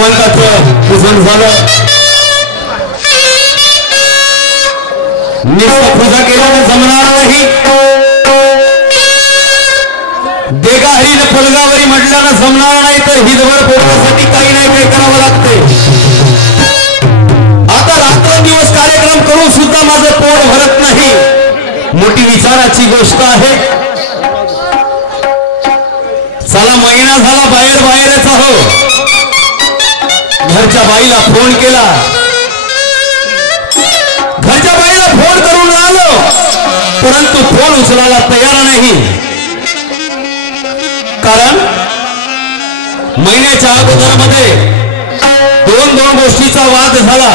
भगवंताचं पूजन झालं. निस्ता पूजा केल्यानं जमणार नाही. देगाहरीने फलगावरी म्हटल्यानं जमणार नाही. तर हिजवर पोहोचण्यासाठी काही नाही काही करावं लागते. आता रात्रंदिवस कार्यक्रम करून सुद्धा माझं पोट भरत नाही. मोठी विचाराची गोष्ट आहे. चला महिना झाला बाहेरच आहो. घरच्या बाईला फोन केला. घरच्या बाईला फोन करून आलो परंतु फोन उचलायला तयार नाही. कारण महिन्याच्या अगोदर मध्ये दोन गोष्टीचा वाद झाला.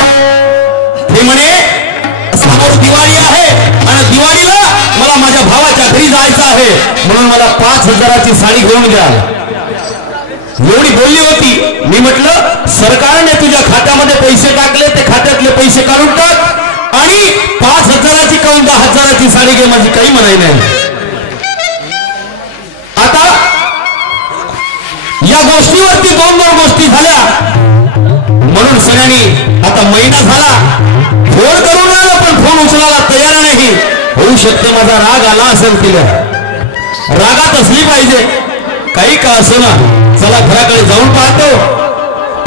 ते म्हणे समोर दिवाळी आहे आणि दिवाळीला मला माझ्या भावाच्या घरी जायचं आहे म्हणून मला 5,000ची साडी घेऊन द्या. एवढी बोलली होती. मी म्हटलं सरकारने तुझ्या खात्यामध्ये पैसे टाकले ते खात्यातले पैसे काढून टाक आणि 5,000ची काढून 10,000ची साडी घे. माझी काही म्हणाई नाही. आता या गोष्टीवरती दोन गोष्टी झाल्या म्हणून सगळ्यांनी आता महिना झाला फोन करून आला पण फोन उचलायला तयार नाही. होऊ शकते माझा राग आला असेल तिला. रागात असली पाहिजे काही का असो ना. चला घराकडे जाऊन पाहतो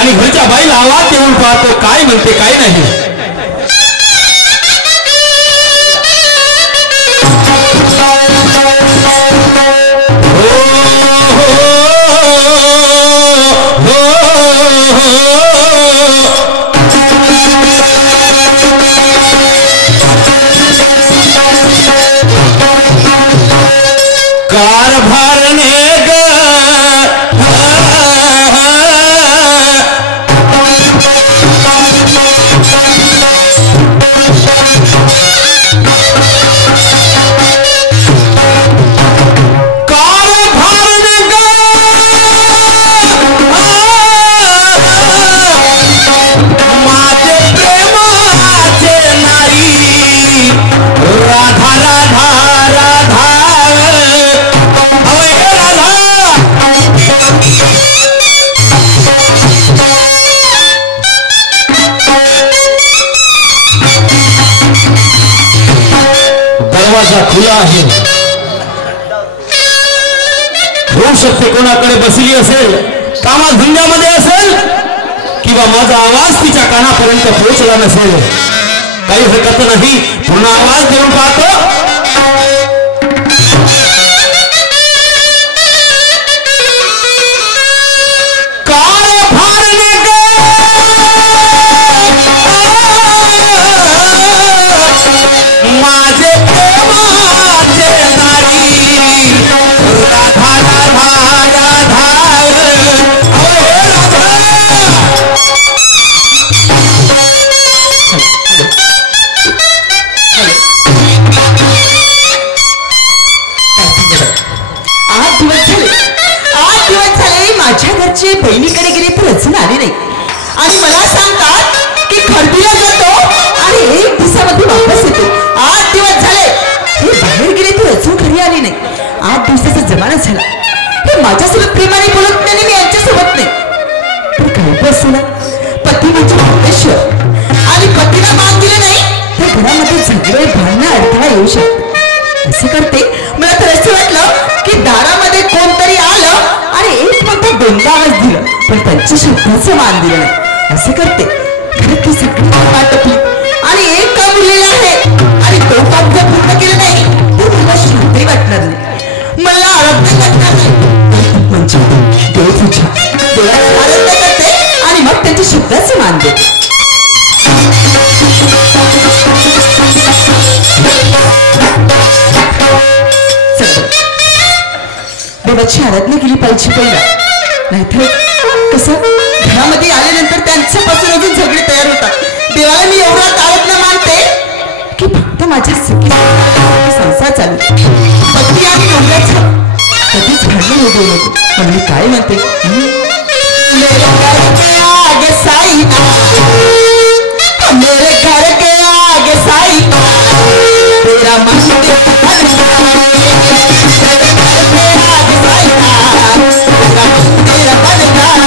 आणि घरच्या बाईला आवाज देऊन पाहतो काय म्हणते काय नाही. खुला आहे. होऊ शकते कोणाकडे बसली असेल कामा धंद्यामध्ये असेल किंवा माझा आवाज तिच्या कानापर्यंत पोहोचला नसेल. काही हरकत नाही. पुन्हा आवाज देऊन पाहतो. बहिणीकडे गेले तर अजून आले नाही आणि मला सांगतात की खर्दीला जातो आणि 1 दिवसामध्ये वापस येतो. 8 दिवस झाले हे बाहेर गेले तर अजून घरी आले नाही. 8 दिवसाचा जमाना झाला. हे माझ्यासोबत प्रेमाने बोलत नाही. मी यांच्यासोबत नाही. पण काय असं ना पती म्हणजे परमेश्वर आणि पतीला मान दिले नाही तर घरामध्ये झगडे भांडणं अडथळा येऊ शकतो. असं करते मला तर असं वाटलं की दारामध्ये कोणतरी आलं आणि एक मोठा दोनदा आवाज दिलं पण त्यांच्या शब्दाचं मान दिलं नाही. असं करते घरातली सगळी वाटपली आणि एक काम उरलेलं आहे आणि तो काम जर पूर्ण केलं नाही तर तुला शांती वाटणार नाही. मला आरोग्य वाटणार नाही. म्हणजे देवपूजा देवाला आराधना करते आणि मग त्यांच्या शब्दाचं मान देते. देवाची आराधना केली पाहिजे पहिला. नाहीतर कसं घरामध्ये आल्यानंतर त्यांच्यापासून अजून झगडे तयार होतात. देवाला मी एवढा आराधना मानते की फक्त माझ्या संसार चालू. पती आणि नवऱ्याचं कधीच भांडण होऊ देऊ नको. पण मी काय म्हणते मेरे घर के आगे साई मेरे घर के आगे साई तेरा मंदिर तेरा मंदिर बन जाए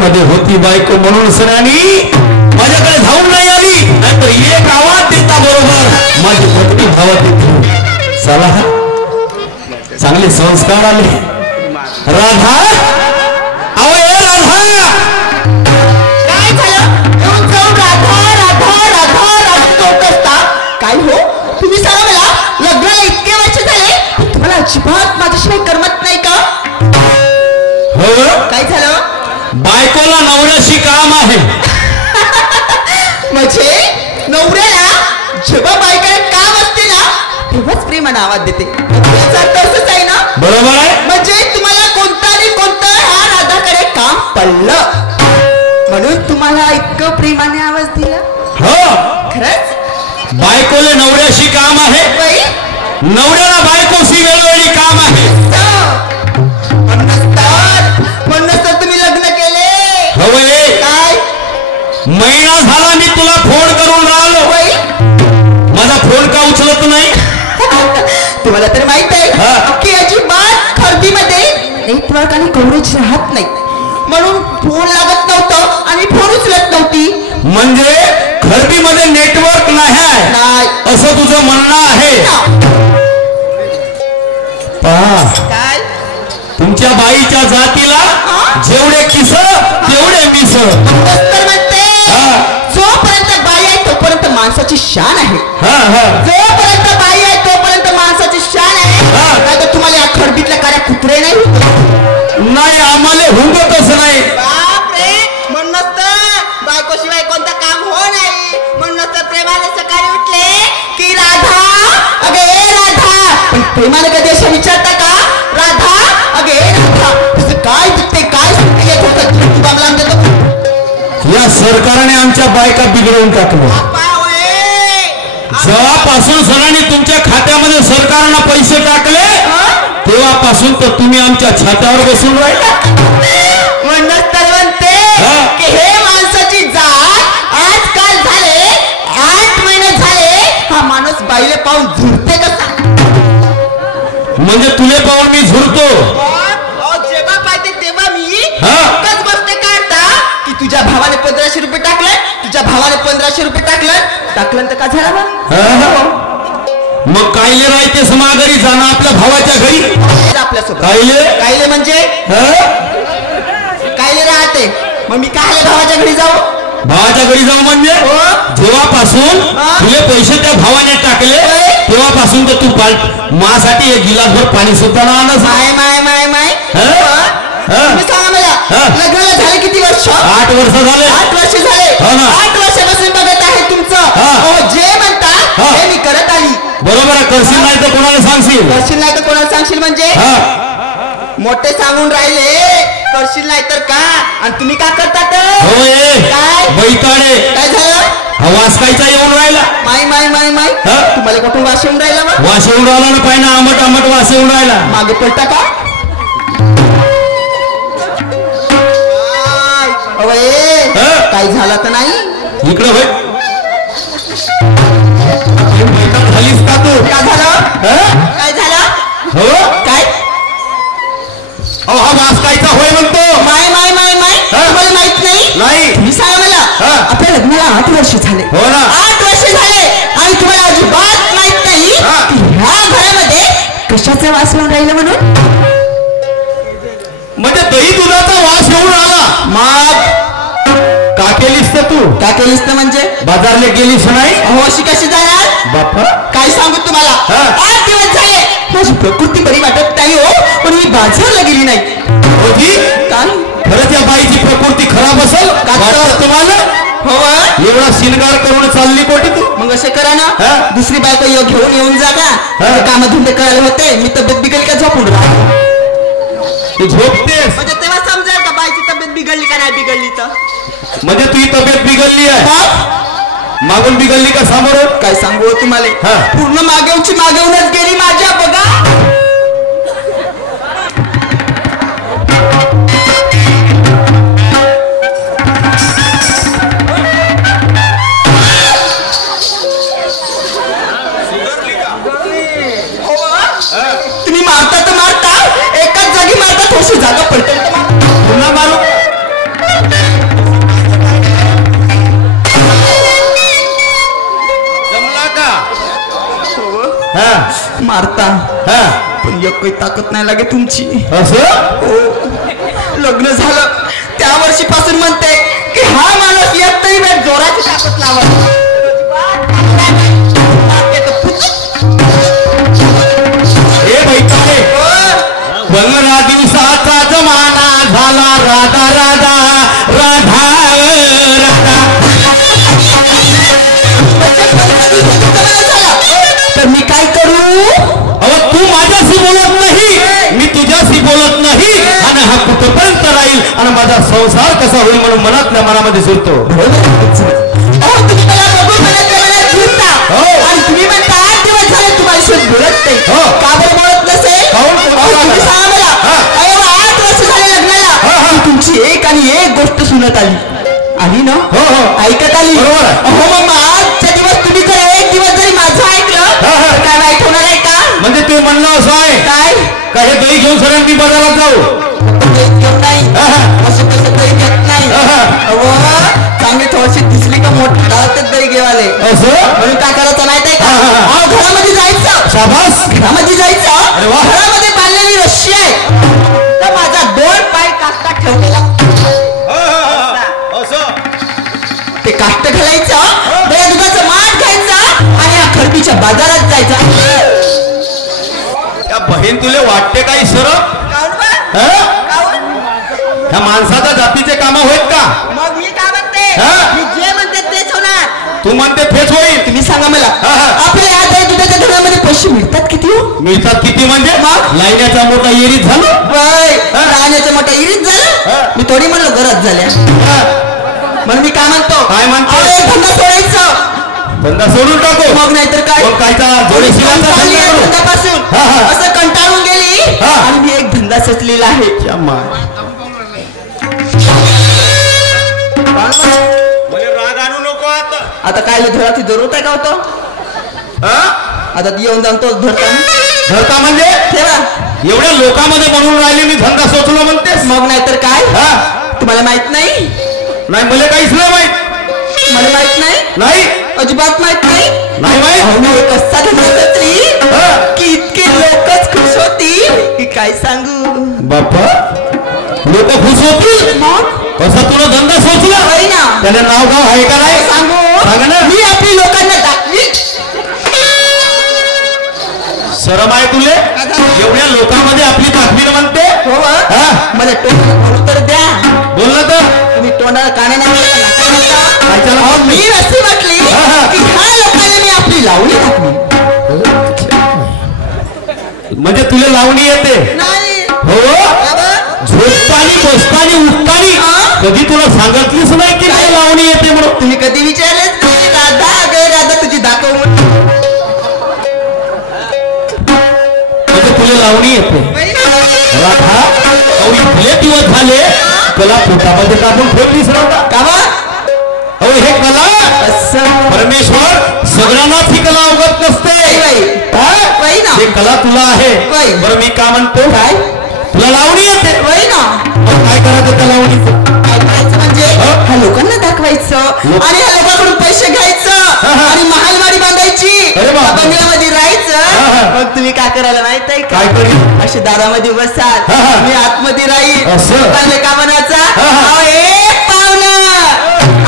मध्ये होती बायको म्हणून सणानी माझ्याकडे धावून नाही आली, नाहीतर एक आवाज देता बरोबर माझी पत्नी भावात येते. चला चांगले संस्कार आले. राधा, अहो ए राधा, काय झालं? येऊन जाऊन राधा राधा राधा राधा होत असता. काय हो, तुम्ही सांगा मला, लग्नाला इतके वर्ष झाले तुम्हाला अजिबात माझ्याशिवाय करमत नाही का? हो, काय झालं? बायकोला नवऱ्याशी काम आहे. म्हणजे नवऱ्याला जेव्हा बायकाला काम असते ना तेव्हाच प्रेमानं आवाज देते. याचा अर्थ असंच आहे ना? बरोबर आहे. म्हणजे तुम्हाला कोणतं ह्या राधाकडे काम पडलं म्हणून तुम्हाला इतकं प्रेमाने आवाज दिला. हो, खरंच बायकोले नवऱ्याशी काम आहे, बाई? नवऱ्याला बायकोशी वेळोवेळी काम आहे. म्हणूनच तर तुम्ही लग्न केले. हो ये, काय महिना झाला मी तुला फोन करून राहिलो, बाई? माझा फोन का उचलत नाही? तुम्हाला तर माहित आहे हा. की अजिबात खरेदीमध्ये नेटवर्क आणि कव्हरेज राहत नाही म्हणून फोन लागत नव्हतं आणि फोन उचलत नव्हती. म्हणजे खरेदीमध्ये नेटवर्क नाही आहे नाही. असं तुझं म्हणणं आहे. पहा, काय तुमच्या बाईच्या जातीला जेवढे किस तेवढे मिस. तर म्हणते हा. जोपर्यंत बाई आहे तोपर्यंत माणसाची शान आहे. हा हा, जोपर्यंत बाई आहे तोपर्यंत माणसाची शान आहे. हा. काय तर तुम्हाला या खडबीतल्या कार्या कुत्रे नाही? नाही, आम्हाला हुंगतच नाही. बापरे, म्हणूनच तर बायकोशिवाय कोणतं काम हो नाही. म्हणूनच तर प्रेमाने सकाळी उठले की राधा, अगे ए राधा. पण प्रेमाने कधी असं विचारता का, राधा अगे ए राधा, तुझं काय दिसते, काय सुट्टी येत होतं, तुला लावून देतो. या सरकारने आमच्या बायका बिघडवून टाकलं. जेव्हापासून सरांनी तुमच्या खात्यामध्ये सरकारनं पैसे टाकले तेव्हापासून तर तुम्ही आमच्या छात्यावर बसून राहिला. म्हणूनच तर म्हणते की हे माणसाची जात आजकाल झाले 8 महिने झाले हा माणूस बाईले पाहून झुरते कसा. म्हणजे तुले पाहून मी झुरतो. जेव्हा पाहते तेव्हा मी हा. एकच बसते काढता की तुझ्या भावाने 1500 रुपये टाकले, तुझ्या भावाने 1500 रुपये टाकलं तर का झाला बा? मग कायले राहते समाघरी जाणं आपल्या भावाच्या घरी आपल्यासोबत कायले म्हणजे कायले राहते. मग मी काय भावाच्या घरी जाऊ? भावाच्या घरी जाऊ म्हणजे जेव्हापासून तुले पैसे त्या भावाने टाकले तेव्हापासून तर तू मासाठी एक गिलासभर पाणी सुद्धा ना आणस. माय माय माय माय तुम्ही सांगा मला, लग्नाला झाले किती वर्ष? 8 वर्ष झाले. 8 वर्ष झाले. हो ना. 8 वर्षापासून बघत आहे तुमचं जे म्हणता हे मी करत आली. बरोबर आहे. करशील नाही तर कोणाला सांगशील? करशील नाही तर कोणाला सांगशील म्हणजे? मोठे सांगून राहिले करशील नाही तर का, आणि तुम्ही का करतात? काय बैताडे, काय झालं? वास कायचा येऊन राहिला? माय माय माय माय तुम्हाला कुठून वास येऊन राहिला? मग वास येऊन राहिला ना, पाहिजे आंबट आंबट वास येऊन राहिला. मागे पडता का? काय झालं तर नाही? इकडं होय झालीस का तू? काय झालं? काय झालं? हो काय? हा वास कायचा होय म्हणतो? माय माय माय माय तुम्हाला माहित नाही? मी सांगा मला, आपल्या लग्नाला 8 वर्ष झाले. हो ना. 8 वर्ष झाले आणि तुम्हाला अजिबात माहित नाही की ह्या घरामध्ये कशाचा वास येऊन राहिला म्हणून? म्हणजे दही दुधाचा वास येऊन आला. मग का केलीस तर तू? का केलीस तर म्हणजे? बाजारला गेलीस नाही? अहो अशी कशी जाणार? बापा काय सांगू तुम्हाला, 8 दिवस झाले माझी प्रकृती बरी वाटत नाही हो, पण मी बाजारला गेली नाही. काय खरंच या बाईची प्रकृती खराब असेल का तुम्हाला? हो, एवढा शिनगार करून चालली पोटी तू. मग असे करा ना, दुसरी बायको घेऊन येऊन जा का, कामधंदे करायला होते. मी तब्येत बिघडली का झोपून राहा. झोपतेस म्हणजे तेव्हा समजेल का बाईची तब्येत बिघडली का नाही बिघडली तर. म्हणजे तुझी तब्येत बिघडली आहे? मागून बिघडली का समोर? काय सांगू तुम्हाला, पूर्ण मागेवची मागेवूनच गेली माझ्या. बघा तुम्ही मारता तर मारता, एकाच जागी मारता, थोडीशी जागा पडते पुन्हा मारू. मारता हा पण एक काही ताकद नाही लागे तुमची. असं हो. लग्न झालं त्या वर्षीपासून म्हणते की हा माणूस एक तरी वेळ जोराची ताकद लावत. हे बैठाले 15 दिवसाचा जमाना झाला राधा राधा राधा राधा. तर मी काय करू. अहो तू माझ्याशी बोलत नाही मी तुझ्याशी बोलत नाही आणि हा कुठपर्यंत राहील आणि माझा संसार कसा होईल म्हणून मनातल्या मनामध्ये सुरतो. तुम्ही मला बघून मला फिरता आणि तुम्ही म्हणता 8 दिवस झाले तुम्हाला बोलत नाही. का बरं बोलत नसेल. तुम्ही सांगा मला. 8 वर्ष झाले लग्नाला तुमची एक आणि एक गोष्ट सुनत आली ना. ऐकत आली. हो मग आजच्या दिवस तुम्ही जर एक दिवस जरी माझं ऐकलं तर काय वाईट होणार आहे का. म्हणजे ते म्हणणं असं आहे काय का हे दही घेऊन सर मी बाजारात जाऊ. नाही असं कसं दही घेत नाही. चांगली थोडीशी दिसली का मोठी धावतात दही घेवाले. असं म्हणून काय करायचं माहित आहे का. घरामध्ये जायचं. शाबास. घरामध्ये जायचं. घरामध्ये बांधलेली रस्सी आहे तर माझा 2 पाय काष्टात ठेवलेला. ते काष्ट घालायचं त्या दुधाचं माठ घ्यायचं आणि या खडकीच्या बाजारात जायचं. त्या बहीण तुले वाटते काही सर ह्या माणसाच्या जातीचे काम होत का. मग मी काय म्हणते मी जे म्हणते तेच होणार. तू म्हणते फेच होईल. तुम्ही सांगा मला आपल्या या दही दुधाच्या घरामध्ये पैसे मिळतात किती हो. मिळतात किती म्हणजे मग लाईण्याचा मोठा एरीत झालो. राहण्याचा मोठा इरीत झालं. मी थोडी म्हणलं गरज झाल्या म्हणून मी काय म्हणतो. काय म्हणतो. धंदा सोडायचं. धंदा सोडून टाकू. मग नाहीतर काय धंद्यापासून असं कंटाळून गेली आणि मी एक धंदा सुचलेला आहे. राग आणू नको आता काय धराची जरूरत आहे का होतं. आता येऊन जाणतो धरता म्हणजे ठेवा. एवढ्या लोकांमध्ये म्हणून राहिले मी धंदा सोचलो म्हणतेस. मग नाहीतर काय. तुम्हाला माहित नाही. नाही मला काहीच नाही माहित. मला माहित नाही. नाही अजिबात माहित नाही. नाही माहित. मी एक असा धंदा सुचली की इतके लोकच खुश होतील की काय सांगू. बाप्पा लोक खुश होतील. मग कसा तुला धंदा सोचला ना त्याला नाव गाव आहे का नाही सांगू. सांग ना. मी आपली लोकांना दाखवी. शरम आहे तुले एवढ्या लोकांमध्ये आपली दाखवी म्हणते. हो मला उत्तर द्या. बोल ना तर. तुम्ही तोंडाला काने नाही मी अशी म्हटली की ह्या लोकांना मी आपली लावणी दाखवी. म्हणजे तुला लावणी येते. नाही हो झोपतानी बसतानी उठतानी कधी तुला सांगितलीच नाही की काय लावणी येते म्हणून. तुम्ही कधी विचारलेच नाही. राधा अगं राधा तुझी दाखव म्हणजे तुला लावणी येते. राधा तुले दिवस झाले कला पोटामध्ये कापून ठेवलीस नव्हता का. अहो हे कला परमेश्वर सगळ्यांनाच ही कला अवगत नसते. हे कला तुला आहे. बरं मी का म्हणतो काय तुला लावणी येते ना. काय करायचं त्या लावणीचं. म्हणजे ह्या लोकांना दाखवायचं आणि ह्या लोकांकडून पैसे घ्यायचं आणि महालमारी बांधायची बंगल्यामध्ये राहायचं. मग तुम्ही काय करायला माहित आहे काय करेल. असे दारामध्ये बसाल मी आतमध्ये राहील. का म्हणायचा पाहुणा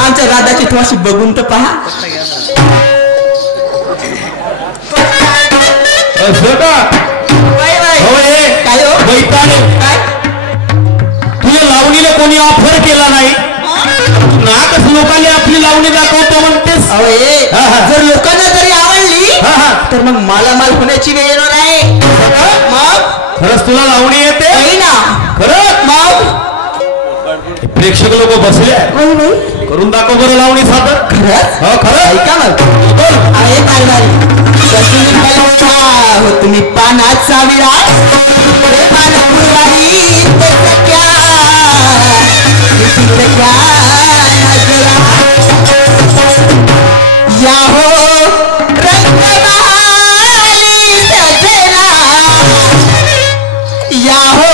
आमच्या राधाची थोडीशी बघून तर पहा. असं का काय हो बैताने काय तुझ्या लावणीला कोणी ऑफर केला नाही. नाकच लोकांनी आपली लावणी दाखवतो म्हणतेस. जर लोकांना जरी आवडली तर मग मालामाल होण्याची वेळ येणार आहे. मग खरंच तुला लावणी येते ना. खरंच मग प्रेक्षक लोक बसले करून दाखव बरं लावणी सादर. खरंच खरं ऐका मग आहे कारभारी. हो तुम्ही पानाचा विराट या हो रंगमाली सजना या हो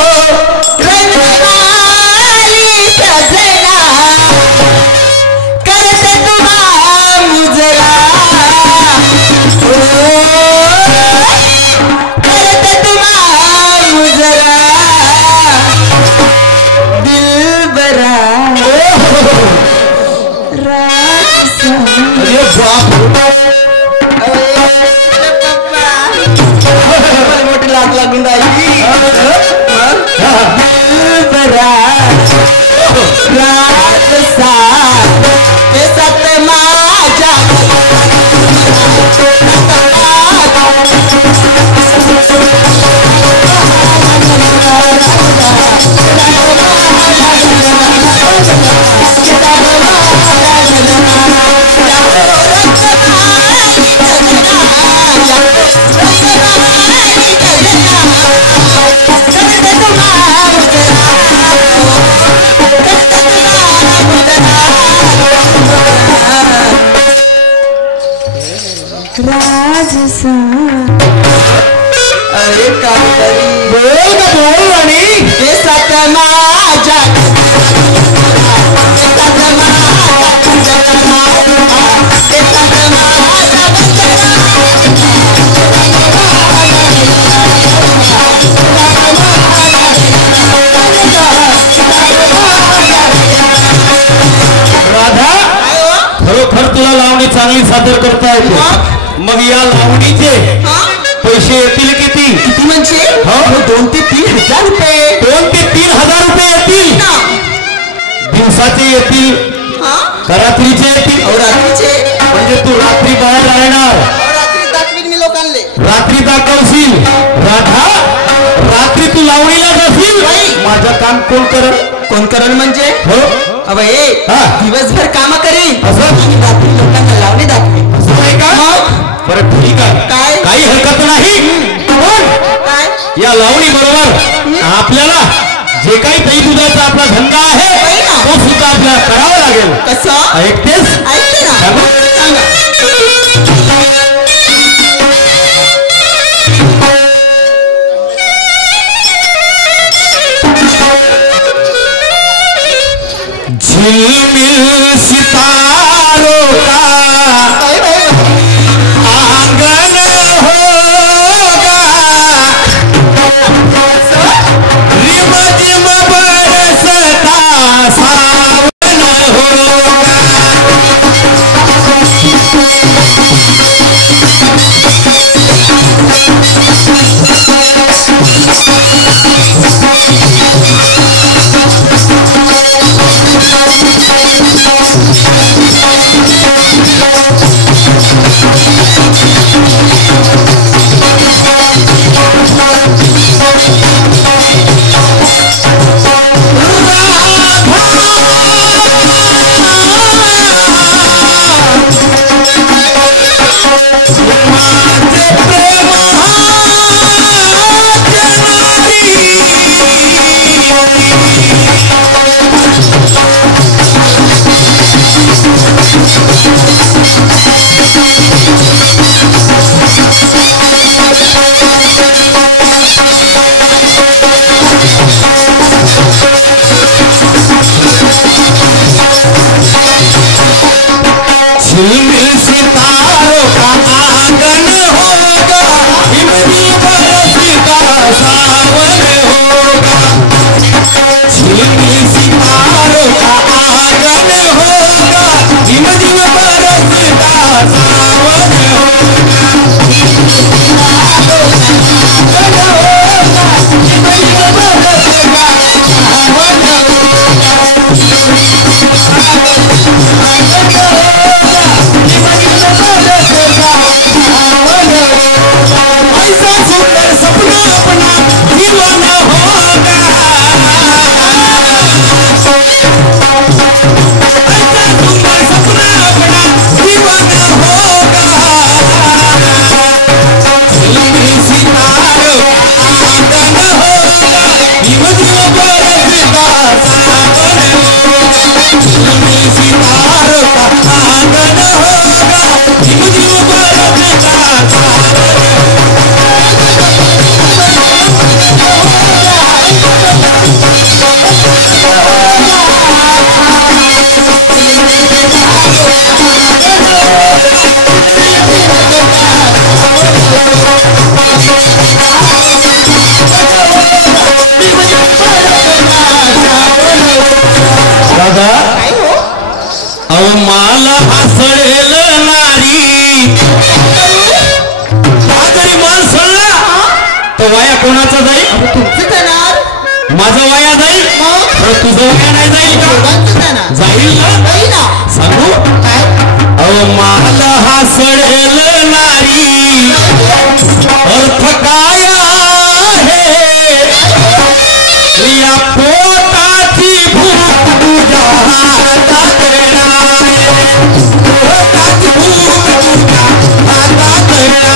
रंगमाली सजना करते तुम्हा मुजरा. अरे काहीतरी बोल का बोल राणी ते सात माझ्या राधा खरोखर तुला लावणी चांगली सादर करता येते मग या लावणीचे पैसे येतील किती किती म्हणजे हो 2 ते 3 हजार रुपये 2 ते 3 हजार रुपये येतील दिवसाचे येतील का रात्रीचे येतील रात्रीचे म्हणजे तू रात्री बाहेर राहणार रात्री दाखवीन मी लोकांले रात्री दाखवशील राधा रात्री तू लावणीला जाशील माझं काम कोण करल म्हणजे हो अबे दिवसभर काम करीन असं आणि रात्री लोकांना लावणी दाखवीन असं नाही का बरं ठीक आहे काय काही हरकत नाही काय या लावणी बरोबर आपल्याला जे काही दही दुधाचा आपला धंदा आहे तो सुद्धा आपल्याला करावा लागेल कसं ऐकतेस ऐकते ना सांगा झिलमिल सितारों का आंगन होगा रिम झिम बरसता सावन होगा झिलमिल सितारों का आंगन होगा हिमनी बरसता सावन होगा झिलमिल सितारों का आंगन होगा हिमनी बरसता सावन ऐसा सुंदर सपना अपना दीवाना होगा ऐसा सुंदर सपना अपना दीवाना होगा झिलमिल सितारों का आंगन होगा हिम झिम बरसता सावन होगा झिलमिल सितारों का आंगन होगा हिम झिम बरसता सावन दादा अहो मला हसळेल नारी हा जरी मान सळला तर वाया कोणाचा जाईल? तुमचं जाणार माझं वाया जाईल मग तर तुझं वाया नाही जाईल का? दोघांचं जाणार जाईल ना? नाही ना सांगू काय अहो माल हा सडेल नारी अर्थ काय आहे या पोटाची भूक तुझ्या हातात आहे पोटाची भूक तुझ्या हातात आहे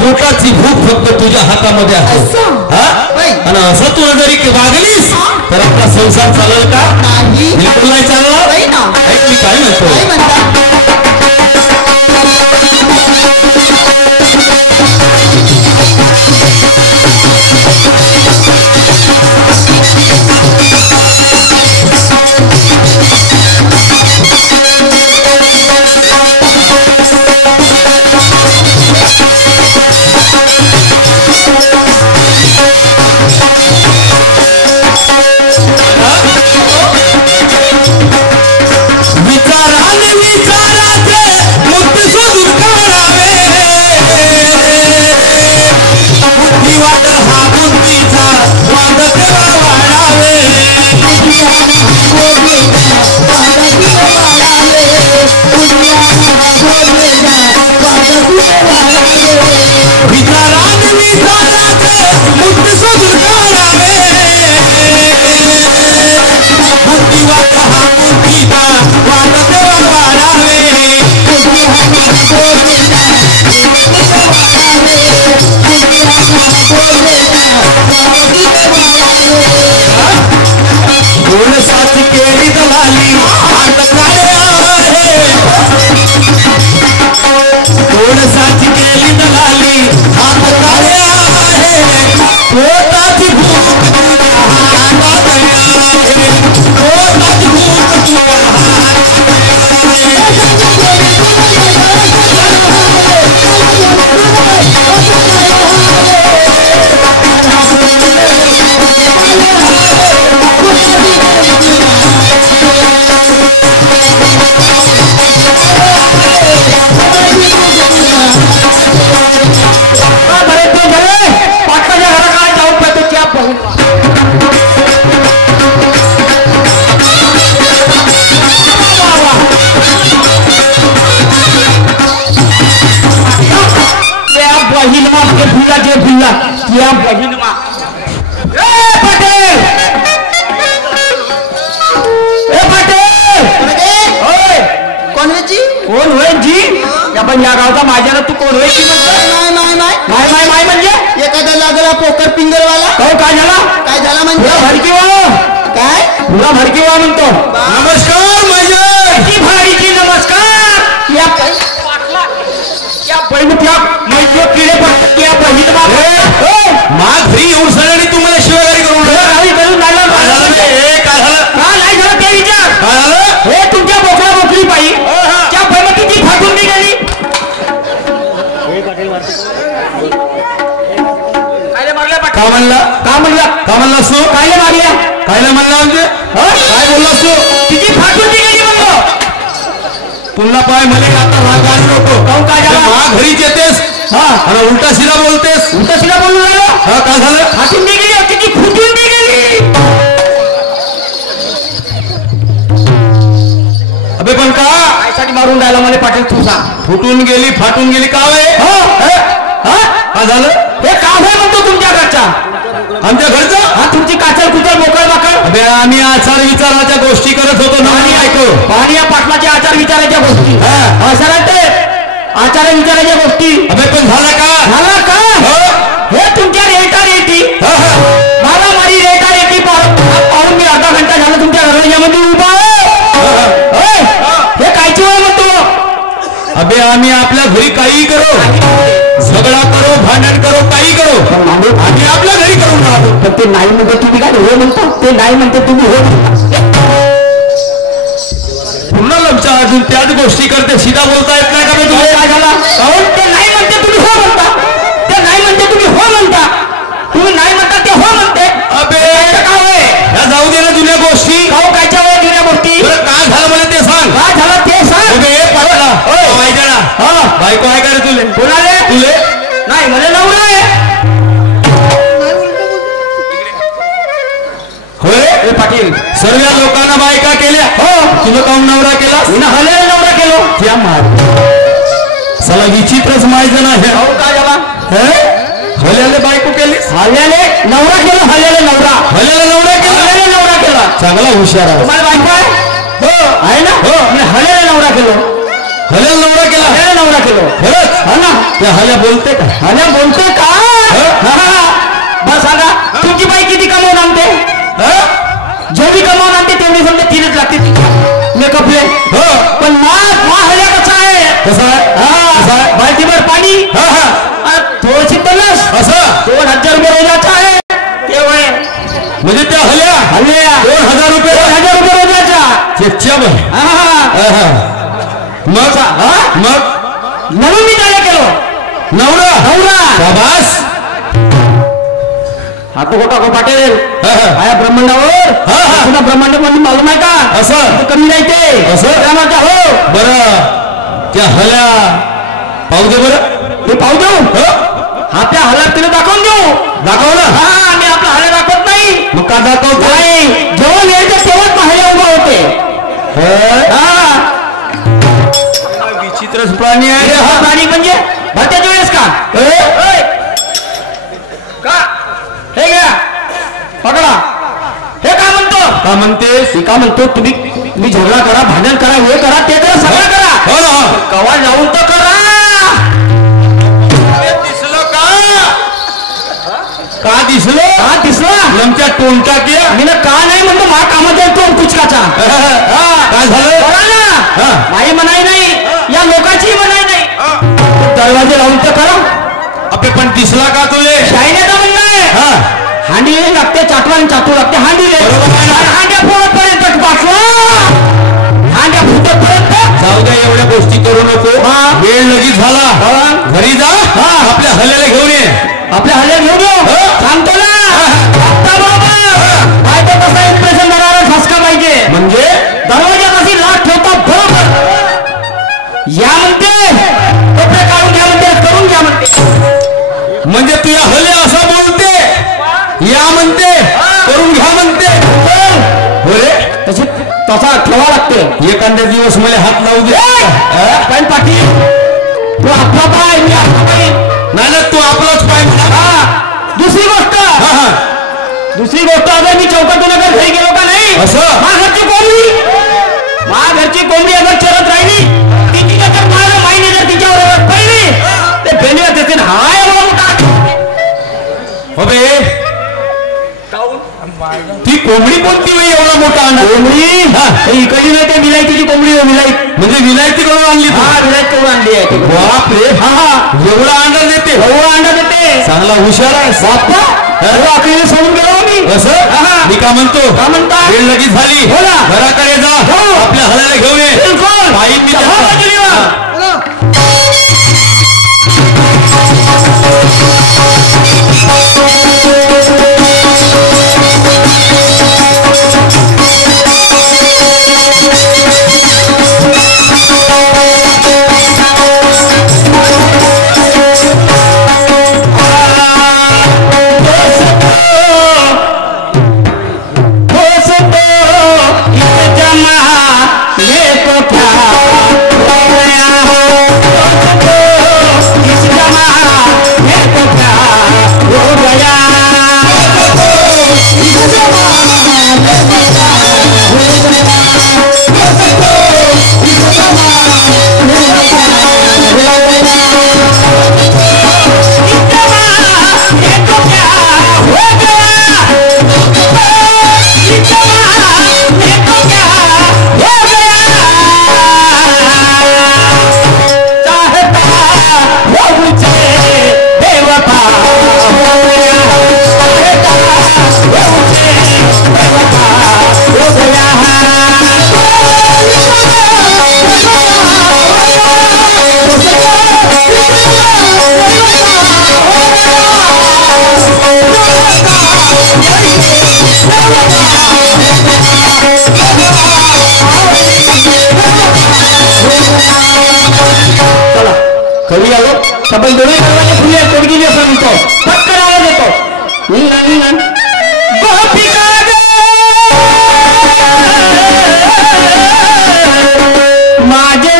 पोटाची भूक फक्त तुझ्या हातामध्ये आहे आणि असं तू जरी वागलीस तर आपला संसार चालेल का? बिलकुल नाही चालणार. मी काय म्हणतो पण या गावचा माझ्याला तू कोण होय? माय म्हणजे एखादा लागला पोकर पिंगरवाला. हो काय झाला? काय झाला म्हणजे भडकीवा काय पुरा भडकीवा म्हणतो. नमस्कार माझ्या भाडीची नमस्कार. या बहीण त्या मैत्रीत किडे पडतात या बहीण मा घरी येऊन सगळ्यांनी तुम्हाला शिवागारी करून करून झालं काय झालं? का म्हणला तू काय मागल्या कायला म्हणला म्हणजे काय बोललास तू तिची फाटून गेली म्हणतो पुन्हा पाय म्हणे आता राग आणू नको काहून काय झालं घरीच येतेस आणि उलटा सिधा बोलतेस बोलून राहिलो काय झालं फाटून गेली तिची फुटून गेली अबे पण का साठी मारून राहिला मला पाटील तू सांग फाटून गेली का काय झालं हे काम आहे म्हणतो तुमच्या घरचा आमच्या घरचं तुमची काचल कुचल मोकळ बाकळ अबे आम्ही आचार विचाराच्या गोष्टी करत होतो पाणी ऐको पाणी या पाटलाच्या आचार विचाराच्या गोष्टी असं ते आचार विचाराच्या गोष्टी अबे पण झाला का हे तुमच्या रेटी मारामारी रेटी पाहून मी अर्धा घंटा झाला तुमच्या घरामध्ये उभा हे कायची वेळ म्हणतो अबे आम्ही आपल्या घरी काही करो झगडा करो भांडण करो काही करो आम्ही आपल्या घरी करून राहतो पण ते नाही म्हणते तुम्ही काय हो म्हणता ते नाही म्हणते तुम्ही हो पुन्हा लमचा अजून त्याच गोष्टी करते सीधा बोलता येत नाही का बे तुला काय झाला ते नाही म्हणते तुम्ही हो म्हणता ते नाही म्हणते तुम्ही हो म्हणता तुम्ही नाही म्हणता ते हो म्हणते अबे काय होय या जाऊ दे ना जुन्या गोष्टी काहो कायच्या वेळ जुन्या गोष्टी काय झालं मला ते सांग काय झालं ते सांग अबे पाटला माहिती ना बायको आहे का रे तुले तुले नाही मला नवरा आहे होय पाटील सर्व लोकांना बायका केल्या तुला काऊन नवरा केला हलेला नवरा केलो त्या मार चला विचित्रच माहिती आहे काय झाला हल्याले बायको केलीस हल्याले नवरा केला हल्याले नवरा केला चांगला हुशार आहे तुम्हाला बायको आहे ना हल्याले नवरा केलो हल्याला नवरा केला खरंच हा ना त्या हल्या बोलते का हल्या बोलते का बस सांगा तुमची बाई किती कमावून आणते जेवढी कमावून आणते तेवढी समजा तीनच लागते मेकअपले पण हल्या कसा आहे बाल्टीभर पाणी थोडीशी तलस असं 2000 रुपये रोजाचा आहे तेवढे म्हणजे त्या हल्या 2000 रुपये रोजाच्या मग म्हणून मी त्याला केलो नवरा बास हातो खोटा को पाटील आया ब्रह्मांडावर पुन्हा ब्रह्मांड म्हणजे मालूम आहे का असं कमी नाही ते असं कामाचा हो बरं त्या हल्या पाहू दे बरं ते पाहू देऊ आपल्या हल्यात तिने दाखवून देऊ दाखवलं आम्ही आपला हल्या दाखवत नाही मग का दाखवत नाही जेव्हा यायचं तेव्हाच हल्या उभा होते विचित्रच प्राणी आहे हा प्राणी म्हणजे भरत्याच्या वेळेस का हे घ्या पकडा हे काय म्हणतो का म्हणतेस का म्हणतो तुम्ही झगडा करा भांडण करा हे करा ते करा सगळं करा कवा जाऊन तर करा दिसलं लमच्या टोनटा किया मी का नाही म्हणतो मा कामात येतो कुचकाचा काय झालं करा ना माझी मनाई नाही या लोकांची मनाई नाही दरवाजे लावून तर करा अबे पण दिसला का तुले शाईनेचा म्हणणं आहे हांडी लागते चाटवा चाटू लागते हांडी हांड्या फोडपर्यंत हांड्या फुटपर्यंत जाऊ द्या एवढ्या गोष्टी करू नको वेळ लगेच झाला घरी जा आपल्या हल्याला घेऊन ये आपल्या हल्ल्या घेऊन येऊ सांगतो ना बायको कसा इम्प्रेशन देणारा ठसका पाहिजे म्हणजे दरवाजा कशी लाट ठेवता बरोबर या म्हणते कपडे काढून घ्या म्हणते करून घ्या म्हणते म्हणजे तू या हल्ले असा बोलते या म्हणते करून घ्या म्हणते होय तशी तसा ठेवा लागते एखाद्या दिवस मला हात लावू दे पण पाटील तू आपला पाय मी आपला पाय नाही ना तू आपलाच पाय दुसरी गोष्ट अगर मी चौकातून अगर घरी गेलो का नाही असं घरची कोंबडी अगर चरत राहिली तिची जर माझं माईने जर तिच्यावर पडली ते बेलीवर देते हाय अबे ती कोंबडी कोणती वेळी एवढा मोठा आणला कोंबडी इकडली नाही ते विलायतीची कोंबडी विलायत म्हणजे विलायती करून आणली विलायत करून आणली आहे बाप रे एवढा अंडा देते अंडा देते चांगला हुशार आहे बाप्पा आखरी सोडून गेलो मी असं मी का म्हणतो का म्हणता वेळ लगेच झाली घराकडे जा आपल्या हल्याला घेऊन ये बिलकुल बाई डबल दोन्ही दरवाजे खुले तोडगी असं म्हणतो पटकन आवाज येतो गोपिका माझे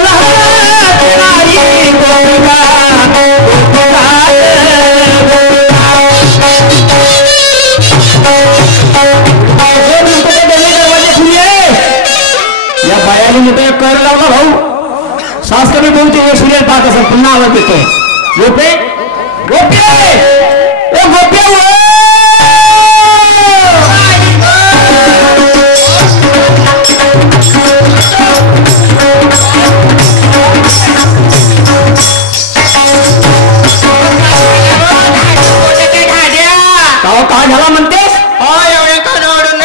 या बायाने मोठे कर लावला भाऊ सास कमी बोलते हे सिरियल पाहत असं पुन्हा आवाज येतोय गोपे गोपे ए गोपे काय झाला म्हणतेस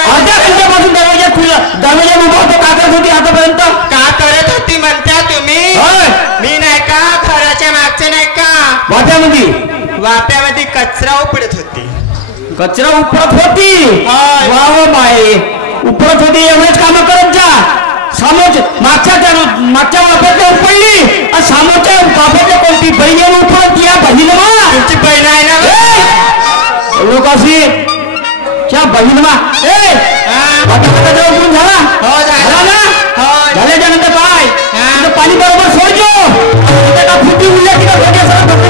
अर्ध्या घंट्यापासून दरवाजा खुला दरवाजा उभा होतो का करत होती आतापर्यंत का करत होती म्हणता तुम्ही मी नाही का घराच्या मागचे नाही का वाप्यामध्ये कचरा उपडत होती कचरा उपरत होती वा बाई उपरत होती एवढेच काम करत जा समोर मागच्या वाप्यातल्या उपडली आणि समोरच्या वाप्यातल्या कोणती बहिणी उपरत या बहिणमा तुमची बहीण आहे ना लोकांशी क्या बहिणमा झाला झाल्याच्या नंतर काय पाणी बरोबर सोडજો फुटी उरल्या की सगळं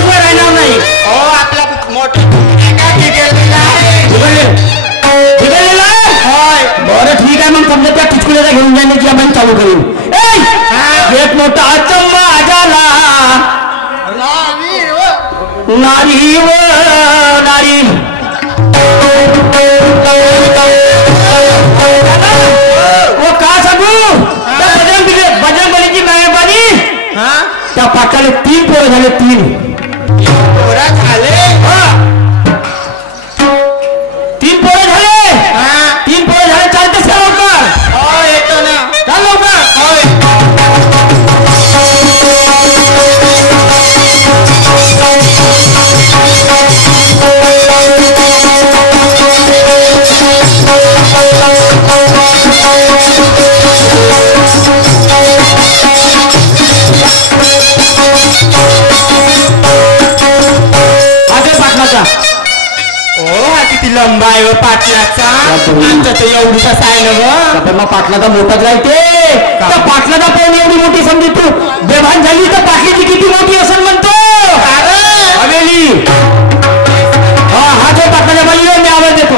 राहणार नाही आपला मोठं बरं ठीक आहे मग समजा त्या टिचकुल्याला घेऊन जाण्याची आपण चालू करू एक मोठा अचंबा झाला नारी व नारी का सांगू बजरंगबलीची मेहरबानी त्या पाटाला 3 पोरं झाले 3 पोरा झाले 3 पोरं झाले 3 पोरं झाले चालतेस का लवकर येतो ना चाल लवकर किती लंबा आहे पाटलाचा आमचा तर एवढीचाच आहे ना मग पाटलाचा मोठाच राहते त्या पाटलाचा पण एवढी मोठी समजी तू बेभान झाली तर पाटलीची किती मोठी असेल म्हणतो हवेली हा जो पाटलाच्या बाजूला मी आवाज देतो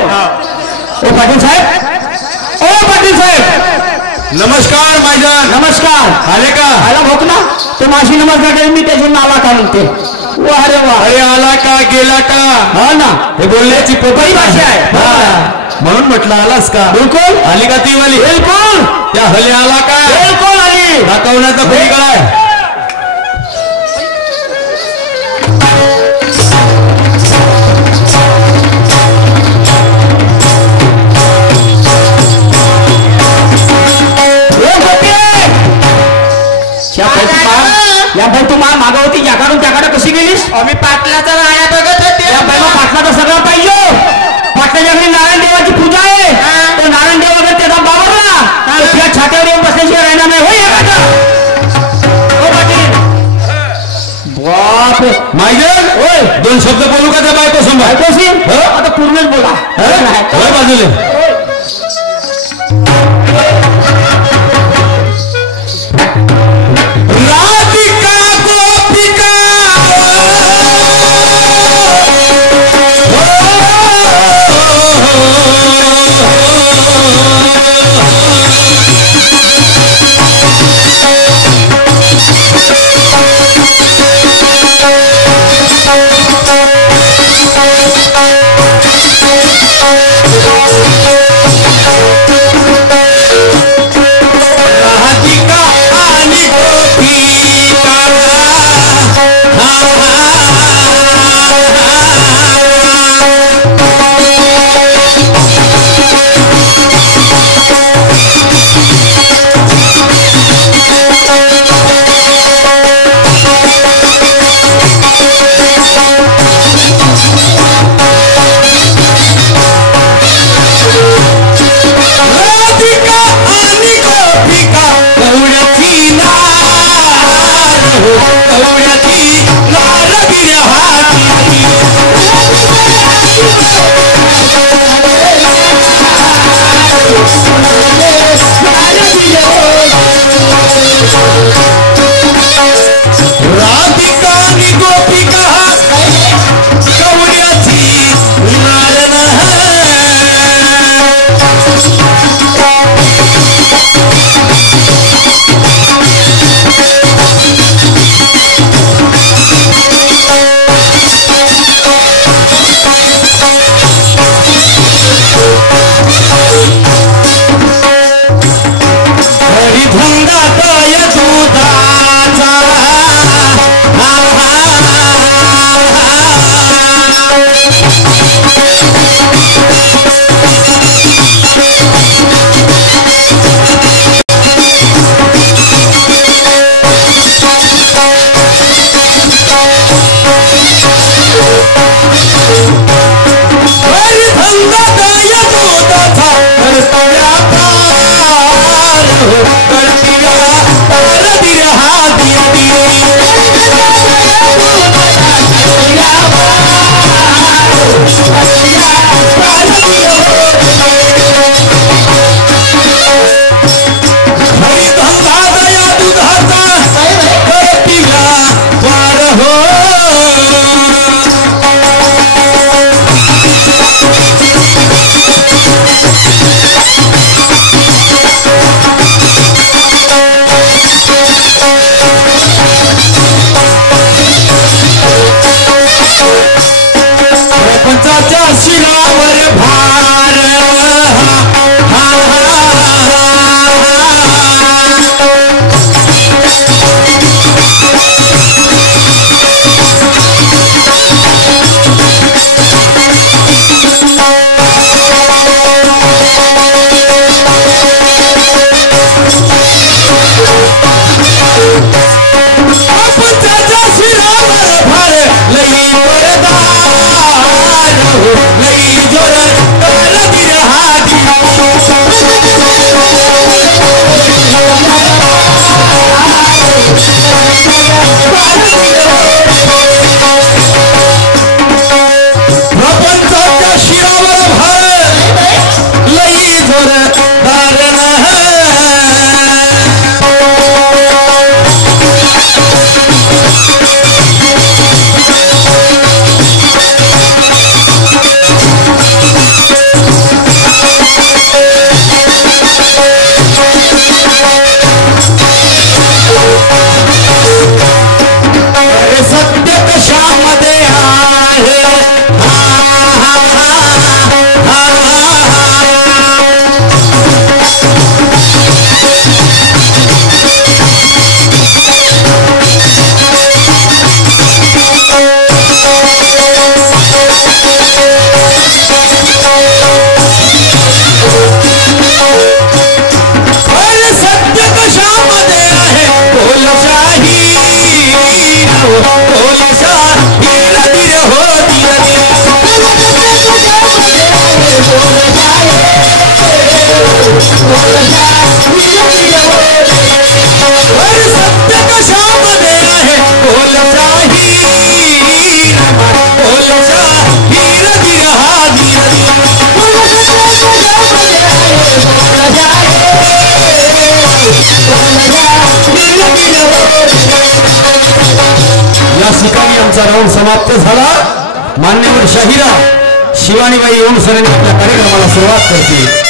ओ पाटील साहेब नमस्कार भाईजान नमस्कार आले का आला भोक ना तो माशी नमस्कार करेल मी त्याची नावा का म्हणते अरे वा अरे आला का गेला का हा ना हे बोलण्याची पोपरी भाषा आहे म्हणून म्हटलं आलास का बिलकुल आली का ती वाली बिलकुल त्या हले आला का बिलकुल आली दाखवण्याचा कोणी काय या बाई तू मागावती याकडून त्याकडे कशी गेलीस आम्ही पाटलाचा वाया बघत होते या बाई पाटलाचा सगळं पाहिजे पाटलाच्या घरी नारायण देवाची पूजा आहे तो नारायण देव वगैरे त्याचा बाबा तुझ्या छात्यावर येऊन बसल्याशिवाय राहणार नाही होय बाप मायजन होय 2 शब्द बोलू का त्या बायको समोर ऐकोशी आता पूर्णच बोला बाजूले Thank you. अंगदय दूधाचा करतो व्यापार कळतीला तार दिर हा शिरावर भार राऊंड समाप्त झाला. मान्यवर शाहिरा शिवानीबाई येऊन सरांनी आपल्या कार्यक्रमाला सुरुवात करतील.